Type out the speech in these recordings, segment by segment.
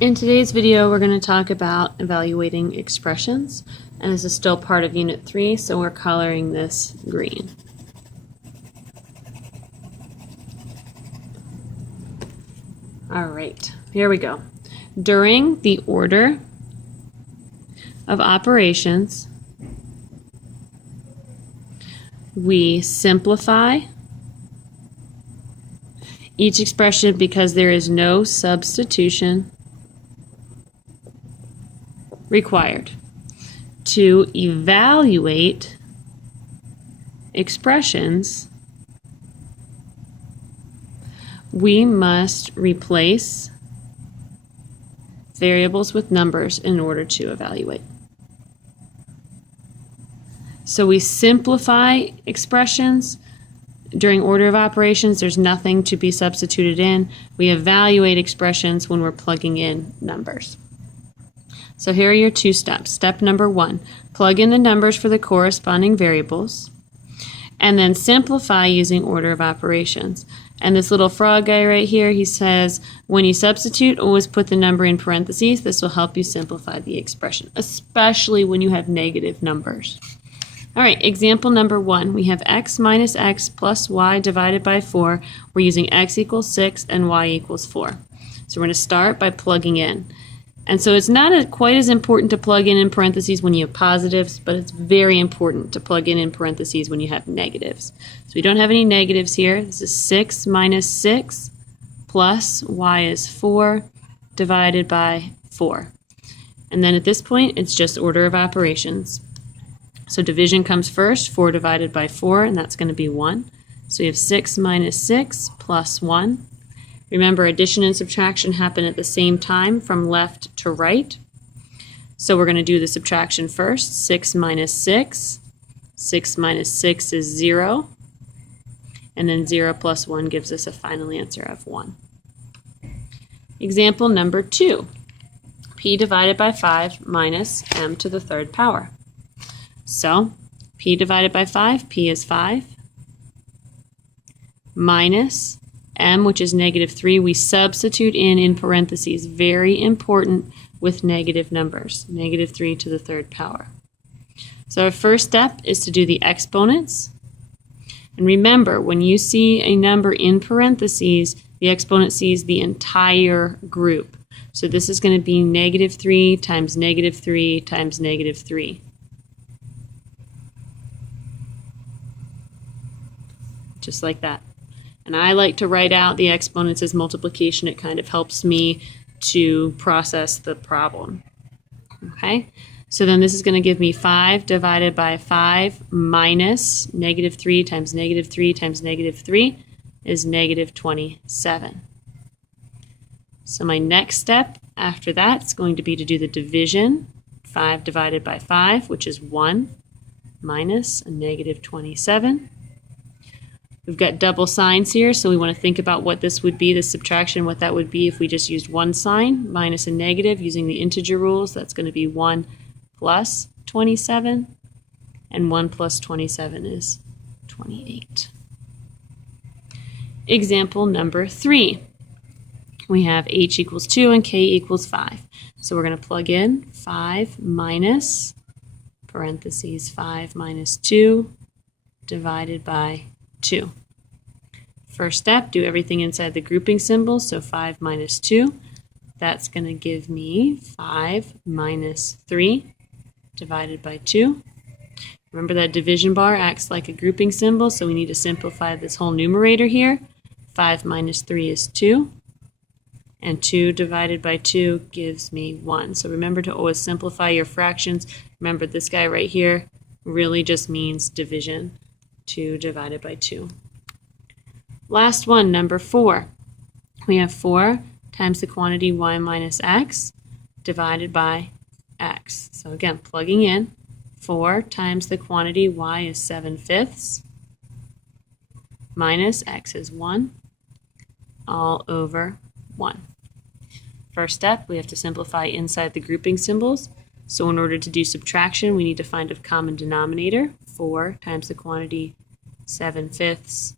In today's video, we're going to talk about evaluating expressions, and this is still part of Unit 3, so we're coloring this green. All right, here we go. During the order of operations, we simplify each expression because there is no substitution required. To evaluate expressions, we must replace variables with numbers in order to evaluate. So we simplify expressions. During order of operations, there's nothing to be substituted in. We evaluate expressions when we're plugging in numbers. So here are your two steps. Step number 1, plug in the numbers for the corresponding variables, and then simplify using order of operations. And this little frog guy right here, he says, when you substitute, always put the number in parentheses. This will help you simplify the expression, especially when you have negative numbers. All right, example number 1, we have x minus x plus y divided by 4. We're using x equals 6 and y equals 4. So we're going to start by plugging in. And so it's not quite as important to plug in parentheses when you have positives, but it's very important to plug in parentheses when you have negatives. So we don't have any negatives here. This is 6 minus 6 plus y is 4 divided by 4. And then at this point, it's just order of operations. So division comes first, 4 divided by 4, and that's going to be 1. So we have 6 minus 6 plus 1. Remember, addition and subtraction happen at the same time from left to right. So we're going to do the subtraction first. 6 minus 6. 6 minus 6 is 0. And then 0 plus 1 gives us a final answer of 1. Example number 2. P divided by 5 minus m to the third power. So p divided by 5, p is 5, minus m, which is negative 3, we substitute in parentheses. Very important with negative numbers. Negative 3 to the third power. So our first step is to do the exponents. And remember, when you see a number in parentheses, the exponent sees the entire group. So this is going to be negative 3 times negative 3 times negative 3. Just like that. And I like to write out the exponents as multiplication. It kind of helps me to process the problem. Okay, so then this is going to give me 5 divided by 5 minus negative 3 times negative 3 times negative 3 is negative 27. So my next step after that is going to be to do the division. 5 divided by 5, which is 1, minus a negative 27. We've got double signs here, so we want to think about what this would be, the subtraction, what that would be if we just used one sign, minus a negative, using the integer rules. That's going to be 1 plus 27, and 1 plus 27 is 28. Example number 3. We have h equals 2 and k equals 5. So we're going to plug in 5 minus, parentheses, 5 minus 2 divided by 2. First step, do everything inside the grouping symbol, so 5 minus 2. That's going to give me 5 minus 3 divided by 2. Remember that division bar acts like a grouping symbol, so we need to simplify this whole numerator here. 5 minus 3 is 2, and 2 divided by 2 gives me 1. So remember to always simplify your fractions. Remember, this guy right here really just means division. 2 divided by 2. Last one, number 4. We have 4 times the quantity y minus x divided by x. So again, plugging in, 4 times the quantity y is 7/5 minus x is 1 all over 1. First step, we have to simplify inside the grouping symbols. So in order to do subtraction, we need to find a common denominator. 4 times the quantity 7/5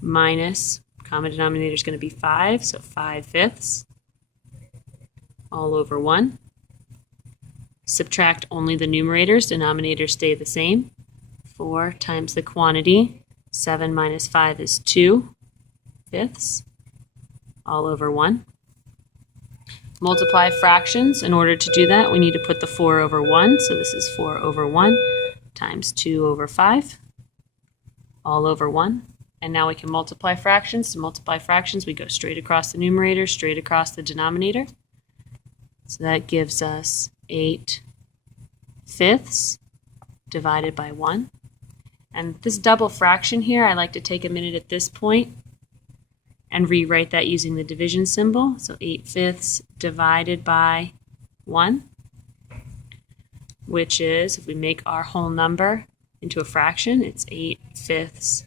minus, common denominator is going to be 5, so 5/5 all over 1. Subtract only the numerators, denominators stay the same. 4 times the quantity, 7 minus 5 is 2/5, all over 1. Multiply fractions. In order to do that, we need to put the 4 over 1, so this is 4 over 1 times 2 over 5, all over 1. And now we can multiply fractions. To multiply fractions, we go straight across the numerator, straight across the denominator. So that gives us 8/5 divided by 1. And this double fraction here, I like to take a minute at this point and rewrite that using the division symbol. So 8/5 divided by 1, which is, if we make our whole number into a fraction, it's 8/5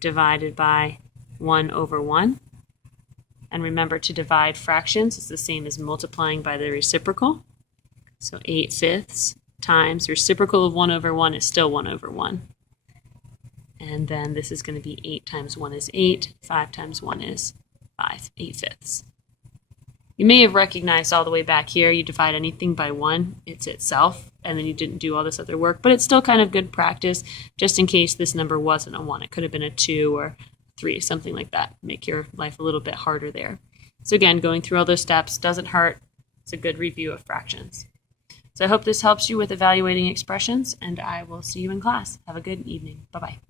divided by 1 over 1. And remember, to divide fractions is the same as multiplying by the reciprocal. So 8/5 times reciprocal of 1 over 1 is still 1 over 1. And then this is going to be 8 times 1 is 8, 5 times 1 is 5, 8/5. You may have recognized all the way back here, you divide anything by 1, it's itself, and then you didn't do all this other work, but it's still kind of good practice just in case this number wasn't a 1. It could have been a 2 or 3, something like that. Make your life a little bit harder there. So again, going through all those steps doesn't hurt. It's a good review of fractions. So I hope this helps you with evaluating expressions, and I will see you in class. Have a good evening. Bye-bye.